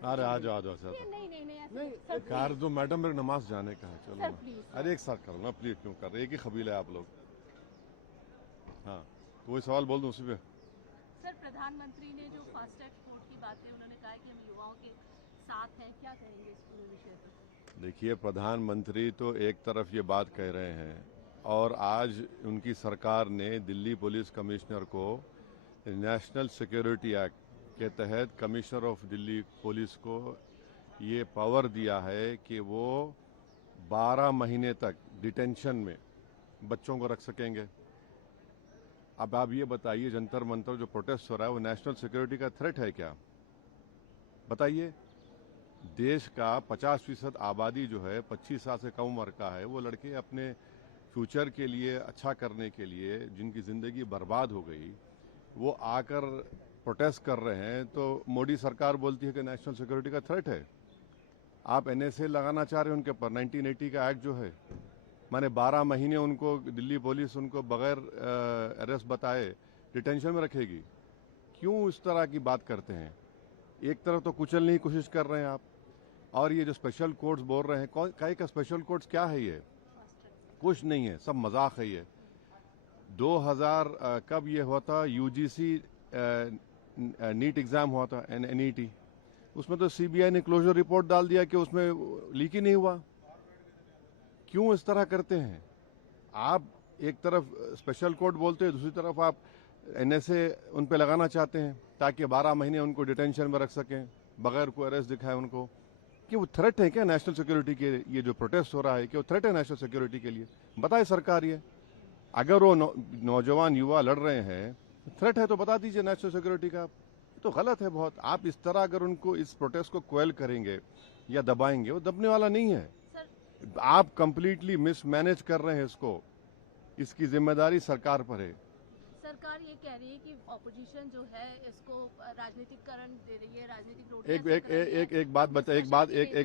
अरे आ जाओ सर। नहीं नहीं नहीं नहीं सर, कार दो मैडम, मेरे नमाज जाने का है, चलो सर, ना। प्लीज। अरे एक साथ करो ना प्लीज, क्यों कर रहे, एक ही कबीला है आप लोग। हाँ तो वही सवाल बोल दूं उसी पे। सर, प्रधानमंत्री ने जो फास्ट ट्रैक कोर्ट की बात है, उन्होंने कहा कि हम युवाओं के साथ हैं, क्या कहेंगे इस पूरे विषय पर? देखिए, प्रधानमंत्री तो एक तरफ ये बात कह रहे हैं और आज उनकी सरकार ने दिल्ली पुलिस कमिश्नर को नेशनल सिक्योरिटी एक्ट के तहत कमिश्नर ऑफ दिल्ली पुलिस को ये पावर दिया है कि वो 12 महीने तक डिटेंशन में बच्चों को रख सकेंगे। अब आप ये बताइए, जंतर मंतर जो प्रोटेस्ट हो रहा है वो नेशनल सिक्योरिटी का थ्रेट है क्या? बताइए। देश का 50% आबादी जो है 25 साल से कम उम्र का है, वो लड़के अपने फ्यूचर के लिए अच्छा करने के लिए जिनकी जिंदगी बर्बाद हो गई, वो आकर प्रोटेस्ट कर रहे हैं, तो मोदी सरकार बोलती है कि नेशनल सिक्योरिटी का थ्रेट है। आप एनएसए लगाना चाह रहे हैं उनके ऊपर, 1980 का एक्ट जो है, माने 12 महीने उनको दिल्ली पुलिस उनको बगैर अरेस्ट बताए डिटेंशन में रखेगी। क्यों इस तरह की बात करते हैं? एक तरफ तो कुचलने की कोशिश कर रहे हैं आप, और ये जो स्पेशल कोर्ट्स बोल रहे हैं, कई का स्पेशल कोर्ट्स क्या है? ये कुछ नहीं है, सब मजाक है ये। 2000 कब ये हुआ था, यूजीसी नीट एग्जाम हुआ था, एनईटी, उसमें तो सीबीआई ने क्लोजर रिपोर्ट डाल दिया कि उसमें लीक ही नहीं हुआ। क्यों इस तरह करते हैं आप? एक तरफ स्पेशल कोर्ट बोलते हैं, दूसरी तरफ आप एनएसए उन पे लगाना चाहते हैं ताकि 12 महीने उनको डिटेंशन में रख सकें बगैर कोई अरेस्ट दिखाए उनको। कि वो थ्रेट है क्या नेशनल सिक्योरिटी के? ये जो प्रोटेस्ट हो रहा है, क्या वो थ्रेट है नेशनल सिक्योरिटी के लिए? बताए सरकार ये। अगर वो नौजवान युवा लड़ रहे हैं, थ्रेट है तो बता दीजिए नेशनल सिक्योरिटी का। तो गलत है बहुत। आप इस तरह अगर उनको इस प्रोटेस्ट को क्वेल करेंगे या दबाएंगे, वो दबने वाला नहीं है। आप कंप्लीटली मिसमैनेज कर रहे हैं इसको, इसकी जिम्मेदारी सरकार पर है। सरकार ये कह रही है कि ऑपोजिशन जो है इसको राजनीतिकरण दे रही है, राजनीतिक एक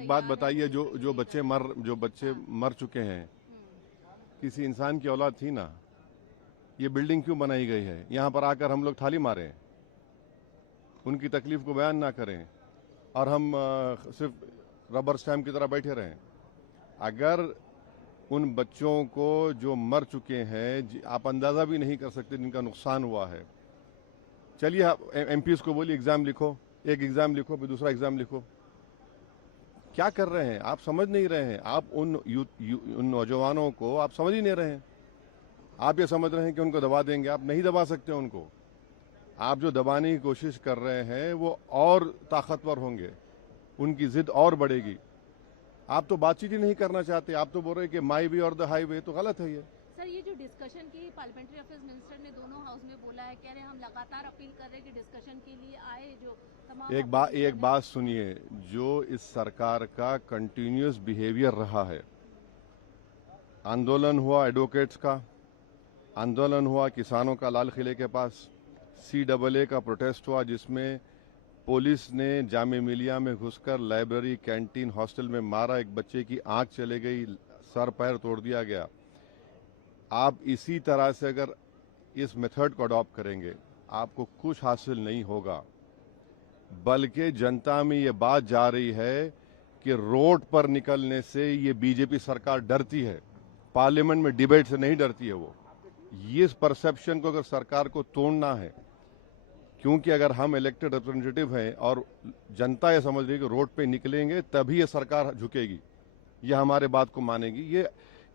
बात बताइए, जो बच्चे मर चुके हैं, किसी इंसान की औलाद थी ना? ये बिल्डिंग क्यों बनाई गई है? यहाँ पर आकर हम लोग थाली मारें, उनकी तकलीफ को बयान ना करें और हम सिर्फ रबर स्टैम्प की तरह बैठे रहें? अगर उन बच्चों को जो मर चुके हैं, आप अंदाजा भी नहीं कर सकते जिनका नुकसान हुआ है। चलिए एमपीज को बोलिए एग्जाम लिखो, एक एग्जाम लिखो फिर दूसरा एग्जाम लिखो। क्या कर रहे हैं आप? समझ नहीं रहे हैं आप। उन नौजवानों को आप समझ ही नहीं रहे हैं। आप ये समझ रहे हैं कि उनको दबा देंगे। आप नहीं दबा सकते उनको। आप जो दबाने की कोशिश कर रहे हैं वो और ताकतवर होंगे, उनकी जिद और बढ़ेगी। आप तो बातचीत ही नहीं करना चाहते। आप तो बोल रहे हैं कि माई वे और द हाईवे, तो गलत है ये। सर, ये जो डिस्कशन की पार्लियामेंट्री अफेयर्स मिनिस्टर ने दोनों हाउस में बोला है, कह रहे हैं हम लगातार अपील कर रहे हैं कि डिस्कशन के लिए आए जो तमाम। एक बात सुनिए, जो इस सरकार का कंटिन्यूअस बिहेवियर रहा है, आंदोलन हुआ एडवोकेट्स का, आंदोलन हुआ किसानों का लाल किले के पास, CAA का प्रोटेस्ट हुआ जिसमें पुलिस ने जामे मिलिया में घुसकर लाइब्रेरी, कैंटीन, हॉस्टल में मारा, एक बच्चे की आंख चले गई, सर पैर तोड़ दिया गया। आप इसी तरह से अगर इस मेथड को अडॉप्ट करेंगे, आपको कुछ हासिल नहीं होगा। बल्कि जनता में ये बात जा रही है कि रोड पर निकलने से ये बीजेपी सरकार डरती है, पार्लियामेंट में डिबेट से नहीं डरती है वो। ये परसेप्शन को अगर सरकार को तोड़ना है, क्योंकि अगर हम इलेक्टेड रिप्रेजेंटेटिव हैं और जनता ये समझ रही है कि रोड पे निकलेंगे तभी ये सरकार झुकेगी, ये हमारे बात को मानेगी,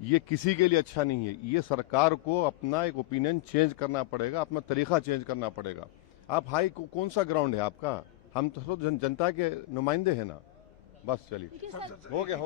ये किसी के लिए अच्छा नहीं है। ये सरकार को अपना एक ओपिनियन चेंज करना पड़ेगा, अपना तरीका चेंज करना पड़ेगा। आप हाई कौन सा ग्राउंड है आपका? हम तो जनता के नुमाइंदे हैं ना। बस चलिए, हो गया।